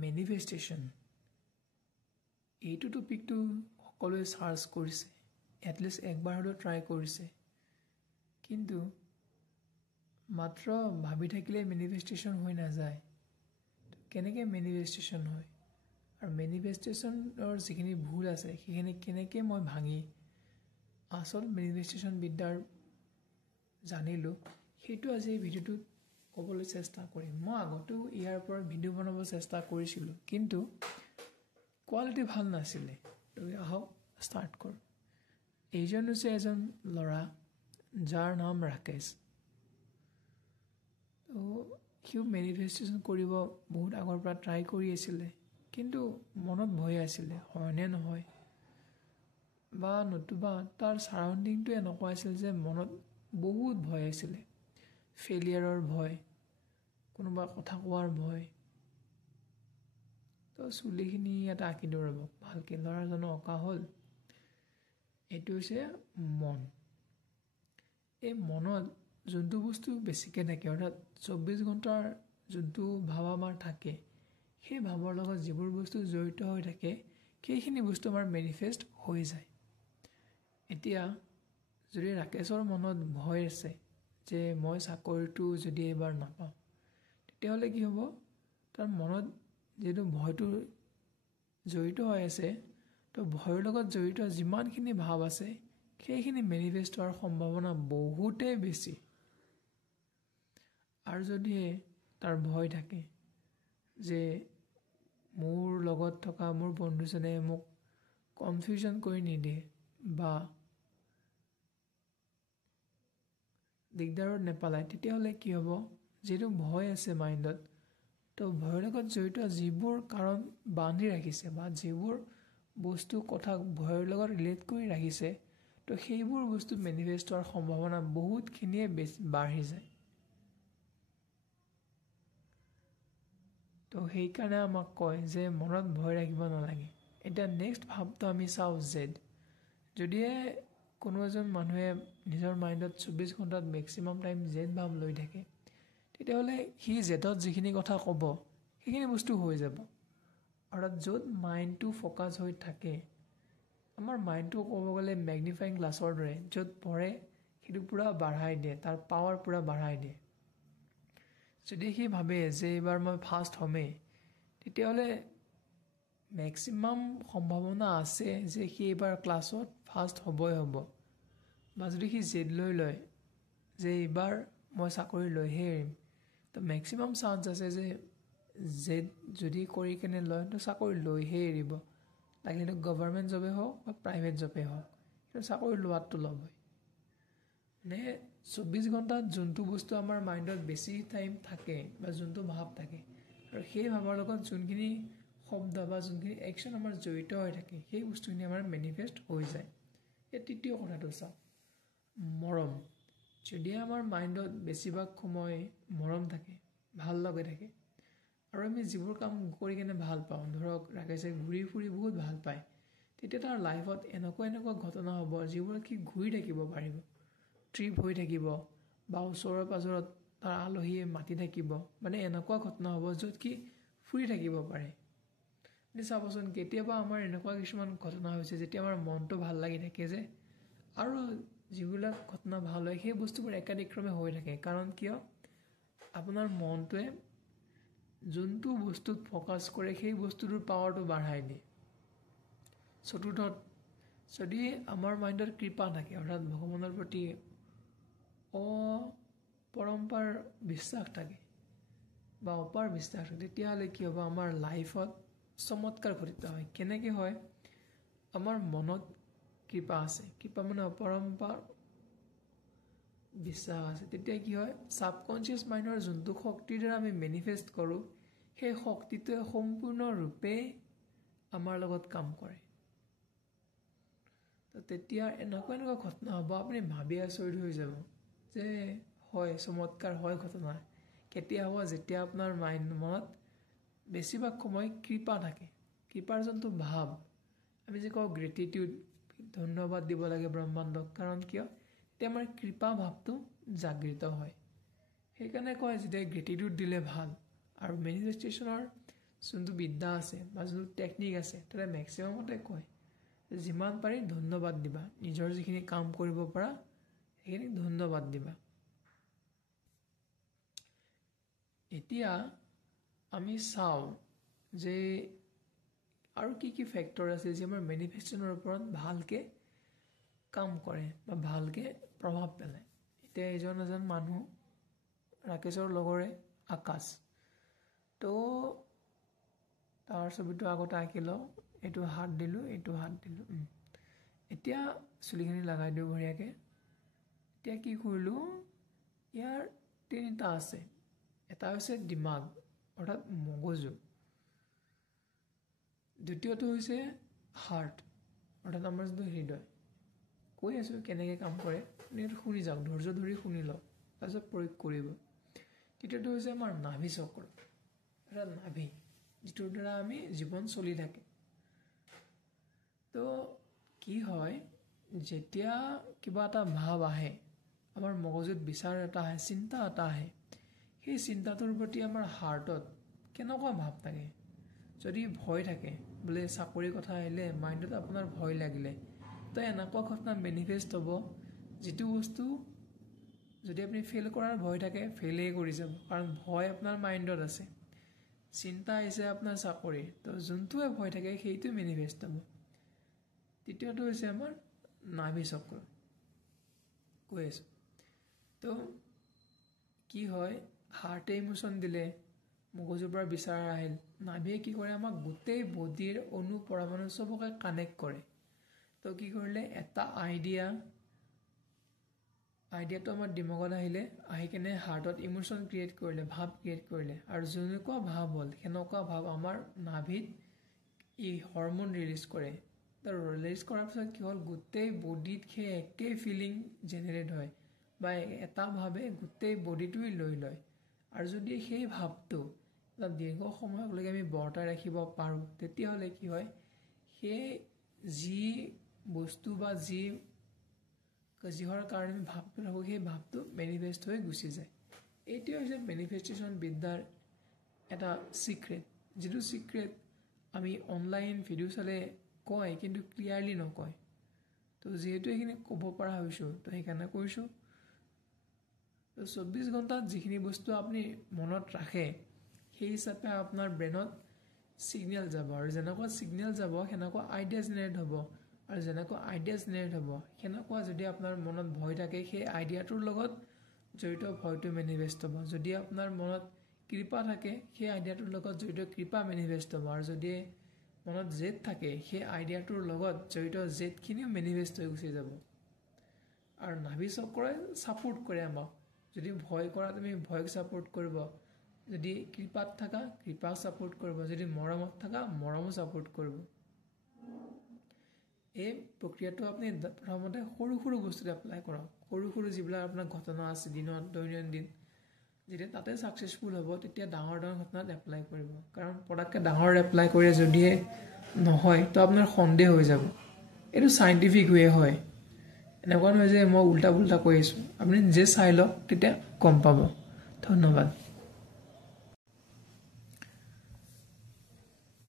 Manifestation এইটো টপিকটো সকলোৱে চাৰ্চ কৰিছে, এটলিষ্ট একবাৰ হ'লেও ট্ৰাই কৰিছে, কিন্তু মাত্ৰ ভাবি থাকিলে মেনিফেষ্টেশ্যন হৈ নাযায়। কেনেকৈ মেনিফেষ্টেশ্যন হয় আৰু মেনিফেষ্টেশ্যনৰ যিখিনি ভুল আছে সেইখিনি কেনেকৈ মই ভাঙি আচল মেনিফেষ্টেশ্যন বিদ্যাৰ জানিলোঁ, সেইটো আজি এই ভিডিঅ'টোত ক'বলৈ চেষ্টা কৰিম। মই আগতেও ইয়াৰ ওপৰত ভিডিঅ' বনাব চেষ্টা কৰিছিলোঁ, কিন্তু কোৱালিটি ভাল নাছিলে। আহক ষ্টাৰ্ট কৰোঁ। এইজন হৈছে এজন ল'ৰা, যাৰ নাম ৰাকেশ। তো সিও মেনিফেষ্টেশ্যন কৰিব বহুত আগৰ পৰা ট্ৰাই কৰি আছিলে, কিন্তু মনত ভয় আছিলে, হয়নে নহয়, বা নতুবা তাৰ ছাৰাউণ্ডিংটো এনেকুৱা আছিল যে মনত বহুত ভয় আছিলে। ফেইলিয়াৰৰ ভয়, কোনোবা কথা কোৱাৰ ভয়। তো চুলিখিনি ইয়াত আঁকি দিওঁ ৰ'ব, ভালকৈ ল'ৰাজনো অঁকা হ'ল। এইটো হৈছে মন। এই মনত যোনটো বস্তু বেছিকৈ থাকে, অৰ্থাৎ 24 ঘণ্টাৰ যোনটো ভাৱ আমাৰ থাকে, সেই ভাৱৰ লগত যিবোৰ বস্তু জড়িত হৈ থাকে, সেইখিনি বস্তু আমাৰ মেনিফেষ্ট হৈ যায়। এতিয়া যদি ৰাকেশৰ মনত ভয় আছে যে মই চাকৰিটো যদি এইবাৰ নাপাওঁ, তেতিয়াহ'লে কি হ'ব, তাৰ মনত যিহেতু ভয়টো জড়িত হৈ আছে, তো ভয়ৰ লগত জড়িত যিমানখিনি ভাৱ আছে সেইখিনি মেনিফেষ্ট হোৱাৰ সম্ভাৱনা বহুতেই বেছি। আৰু যদি তাৰ ভয় থাকে যে মোৰ লগত থকা মোৰ বন্ধুজনে মোক কনফিউজন কৰি নিদিয়ে বা দিগদাৰত নেপেলায়, তেতিয়াহ'লে কি হ'ব, যিটো ভয় আছে মাইণ্ডত, তো ভয়ৰ লগত জড়িত যিবোৰ কাৰণ বান্ধি ৰাখিছে বা যিবোৰ বস্তু কথা ভয়ৰ লগত ৰিলেট কৰি ৰাখিছে, তো সেইবোৰ বস্তু মেনিফেষ্ট হোৱাৰ সম্ভাৱনা বহুতখিনিয়ে বাঢ়ি যায়। তো সেইকাৰণে আমাক কয় যে মনত ভয় ৰাখিব নালাগে। এতিয়া নেক্সট ভাৱটো আমি চাওঁ জেদ। যদিহে কোনো এজন মানুহে নিজৰ মাইণ্ডত 24 ঘণ্টাত মেক্সিমাম টাইম জেদ ভাৱ লৈ থাকে, তেতিয়াহ'লে সি জেদত যিখিনি কথা ক'ব সেইখিনি বস্তু হৈ যাব। অৰ্থাৎ য'ত মাইণ্ডটো ফ'কাছ হৈ থাকে, আমাৰ মাইণ্ডটো ক'ব গ'লে মেগনিফাইং গ্লাছৰ দৰে, য'ত পৰে সেইটো পূৰা বঢ়াই দিয়ে, তাৰ পাৱাৰ পূৰা বঢ়াই দিয়ে। যদি সি ভাবে যে এইবাৰ মই ফাৰ্ষ্ট হ'মেই, তেতিয়াহ'লে মেক্সিমাম সম্ভাৱনা আছে যে সি এইবাৰ ক্লাছত ফাৰ্ষ্ট হ'বই হ'ব। বা যদি সি জেদ লৈ লয় যে এইবাৰ মই চাকৰি লৈহে এৰিম, তো মেক্সিমাম চান্স আছে যে জেদ যদি কৰি কেনে লয়, তো চাকৰি লৈহে এৰিব। লাগিলে সেইটো গভৰ্ণমেণ্ট জবেই হওক বা প্ৰাইভেট জবেই হওক, কিন্তু চাকৰি লোৱাটো ল'বই। মানে 24 ঘণ্টাত যোনটো বস্তু আমাৰ মাইণ্ডত বেছি টাইম থাকে বা যোনটো ভাৱ থাকে, আৰু সেই ভাৱৰ লগত যোনখিনি শব্দ বা যোনখিনি একশ্যন আমাৰ জড়িত হৈ থাকে, সেই বস্তুখিনি আমাৰ মেনিফেষ্ট হৈ যায়। এই তৃতীয় কথাটো চাওঁ, মৰম। যদি আমাৰ মাইণ্ডত বেছিভাগ সময় মৰম থাকে, ভাল লগাই থাকে, আৰু আমি যিবোৰ কাম কৰি কেনে ভাল পাওঁ, ধৰক ৰাকেশে ঘূৰি ফুৰি বহুত ভাল পায়, তেতিয়া তাৰ লাইফত এনেকুৱা ঘটনা হ'ব যিবোৰত সি ঘূৰি থাকিব পাৰিব, ট্ৰিপ হৈ থাকিব, বা ওচৰৰ পাজৰত তাৰ আলহীয়ে মাতি থাকিব। মানে এনেকুৱা ঘটনা হ'ব য'ত সি ফুৰি থাকিব পাৰে। আপুনি চাবচোন, কেতিয়াবা আমাৰ এনেকুৱা কিছুমান ঘটনা হৈছে যেতিয়া আমাৰ মনটো ভাল লাগি থাকে যে, আৰু যিবিলাক ঘটনা ভাল হয় সেই বস্তুবোৰ একাদিক্ৰমে হৈ থাকে। কাৰণ কিয়, আপোনাৰ মনটোৱে যোনটো বস্তুত ফ'কাছ কৰে সেই বস্তুটোৰ পাৱাৰটো বঢ়াই দিয়ে। চতুৰ্থত, যদি আমাৰ মাইণ্ডত কৃপা থাকে, অৰ্থাৎ ভগৱানৰ প্ৰতি অপৰম্পাৰ বিশ্বাস থাকে বা অপাৰ বিশ্বাস থাকে, তেতিয়াহ'লে কি হ'ব, আমাৰ লাইফত চমৎকাৰ ঘটিত হয়। কেনেকৈ হয়, আমাৰ মনত কৃপা আছে, কৃপা মানে অপৰম্পাৰ বিশ্বাস আছে, তেতিয়া কি হয়, ছাবকনচিয়াছ মাইণ্ডৰ যোনটো শক্তিৰ দ্বাৰা আমি মেনিফেষ্ট কৰোঁ, সেই শক্তিটোৱে সম্পূৰ্ণৰূপে আমাৰ লগত কাম কৰে। তো তেতিয়া এনেকুৱা ঘটনা হ'ব, আপুনি ভাবি আচৰিত হৈ যাব যে হয়, চমৎকাৰ হয় ঘটনা। কেতিয়া হ'ব, যেতিয়া আপোনাৰ মনত বেছিভাগ সময় কৃপা থাকে। কৃপাৰ যোনটো ভাৱ, আমি যে কওঁ গ্ৰেটিটিউড, ধন্যবাদ দিব লাগে ব্ৰহ্মাণ্ডক। কাৰণ কিয়, তেতিয়া আমাৰ কৃপা ভাৱটো জাগৃত হয়। সেইকাৰণে কয় যেতিয়া গ্ৰেটিটিউড দিলে ভাল। আৰু মেনিফেষ্টেশ্যনৰ যোনটো বিদ্যা আছে বা যোনটো টেকনিক আছে তাতে মেক্সিমামতে কয় যিমান পাৰি ধন্যবাদ দিবা, নিজৰ যিখিনি কাম কৰিব পৰা সেইখিনিক ধন্যবাদ দিবা। এতিয়া আমি চাওঁ যে আৰু কি ফেক্টৰ আছে যে আমাৰ মেনিফেষ্টেশ্যনৰ ওপৰত ভালকৈ কাম কৰে বা ভালকৈ প্ৰভাৱ পেলায়। এতিয়া এজন মানুহ ৰাকেশৰ লগৰে আকাশ, তো তাৰ ছবিটো আগতে আঁকি লওঁ, এইটো হাত দিলোঁ, এইটো হাত দিলোঁ। এতিয়া চুলিখিনি লগাই দিওঁ বঢ়িয়াকৈ। এতিয়া কি কৰিলোঁ, ইয়াৰ তিনিটা আছে। এটা হৈছে দিমাগ অৰ্থাৎ মগজু, দ্বিতীয়টো হৈছে হাৰ্ট অৰ্থাৎ আমাৰ যিটো হৃদয়। কৈ আছোঁ কেনেকৈ কাম কৰে, আপুনি শুনি যাওক, ধৈৰ্য ধৰি শুনি লওক, তাৰপিছত প্ৰয়োগ কৰিব। তৃতীয়টো হৈছে আমাৰ নাভি চক্ৰ, এটা নাভি যিটোৰ দ্বাৰা আমি জীৱন চলি থাকে। তো কি হয়, যেতিয়া কিবা এটা ভাৱ আহে, আমাৰ মগজুত বিচাৰ এটা আহে, চিন্তা এটা আহে, সেই চিন্তাটোৰ প্ৰতি আমাৰ হাৰ্টত কেনেকুৱা ভাৱ থাকে। যদি ভয় থাকে, বোলে চাকৰিৰ কথা আহিলে মাইণ্ডত আপোনাৰ ভয় লাগিলে, তো এনেকুৱা ঘটনা মেনিফেষ্ট হ'ব, যিটো বস্তু যদি আপুনি ফেইল কৰাৰ ভয় থাকে ফেইলেই কৰি যাব, কাৰণ ভয় আপোনাৰ মাইণ্ডত আছে। চিন্তা আহিছে আপোনাৰ চাকৰি, তো যোনটোৱে ভয় থাকে সেইটো মেনিফেষ্ট হ'ব। তৃতীয়টো হৈছে আমাৰ নাভি চক্ৰ, কৈ আছোঁ। তো কি হয়, হাৰ্টে ইমোশ্যন দিলে, মগজুৰ পৰা বিচাৰ আহিল, নাভিয়ে কি কৰে, আমাক গোটেই বডিৰ অণু পৰমাণু চবকে কানেক্ট কৰে। তো কি কৰিলে, এটা আইডিয়াটো আমাৰ দিমাগত আহিলে, আহি কেনে হাৰ্টত ইমোশ্যন ক্ৰিয়েট কৰিলে, ভাৱ ক্ৰিয়েট কৰিলে, আৰু যেনেকুৱা ভাৱ হ'ল সেনেকুৱা ভাৱ আমাৰ নাভিত হৰম'ন ৰিলিজ কৰে। তো ৰিলিজ কৰাৰ পিছত কি হ'ল, গোটেই বডিত সেই একেই ফিলিং জেনেৰেট হয়, বা এটা ভাৱে গোটেই বডিটোৱে লৈ লয়। আৰু যদি সেই ভাৱটো এটা দীৰ্ঘ সময়লৈকে আমি বৰ্তাই ৰাখিব পাৰোঁ, তেতিয়াহ'লে কি হয়, সেই যি বস্তু বা যিহৰ কাৰণে আমি ভাৱটো ৰাখোঁ, সেই ভাৱটো মেনিফেষ্ট হৈ গুচি যায়। এইটোৱে হৈছে মেনিফেষ্টেশ্যন বিদ্যাৰ এটা চিক্ৰেট, যিটো চিক্ৰেট আমি অনলাইন ভিডিঅ' চালে কয় কিন্তু ক্লিয়াৰলি নকয়। তো যিহেতু এইখিনি ক'ব পৰা হৈছোঁ, তো সেইকাৰণে কৈছোঁ। তো 24 ঘণ্টাত যিখিনি বস্তু আপুনি মনত ৰাখে, সেই হিচাপে আপোনাৰ ব্ৰেইনত ছিগনেল যাব, আৰু যেনেকুৱা ছিগনেল যাব সেনেকুৱা আইডিয়া জেনেৰেট হ'ব, আৰু যেনেকুৱা আইডিয়া জেনেৰেট হ'ব সেনেকুৱা যদি আপোনাৰ মনত ভয় থাকে, সেই আইডিয়াটোৰ লগত জড়িত ভয়টো মেনিফেষ্ট হ'ব। যদি আপোনাৰ মনত কৃপা থাকে, সেই আইডিয়াটোৰ লগত জড়িত কৃপা মেনিফেষ্ট হ'ব, আৰু যদি মনত জেদ থাকে, সেই আইডিয়াটোৰ লগত জড়িত জেদখিনিও মেনিফেষ্ট হৈ গুচি যাব। আৰু নাভি চক্ৰই ছাপোৰ্ট কৰে আমাক। যদি ভয় কৰা, তুমি ভয়ক ছাপোৰ্ট কৰিব, যদি কৃপাত থাকা কৃপাক ছাপোৰ্ট কৰিব, যদি মৰমত থাকা মৰমো ছাপোৰ্ট কৰিব। এই প্ৰক্ৰিয়াটো আপুনি প্ৰথমতে সৰু সৰু বস্তুত এপ্লাই কৰক, সৰু যিবিলাক আপোনাৰ ঘটনা আছে দিনত, দৈনন্দিন, যেতিয়া তাতে ছাকচেছফুল হ'ব, তেতিয়া ডাঙৰ ঘটনাত এপ্লাই কৰিব। কাৰণ পটককৈ ডাঙৰ এপ্লাই কৰিলে যদিহে নহয়, তো আপোনাৰ সন্দেহ হৈ যাব। এইটো চাইণ্টিফিক ৱে হয়, এনেকুৱা নহয় যে মই উল্টা পুল্টা কৈ আছোঁ। আপুনি নিজে চাই লওক, তেতিয়া গম পাব। ধন্যবাদ।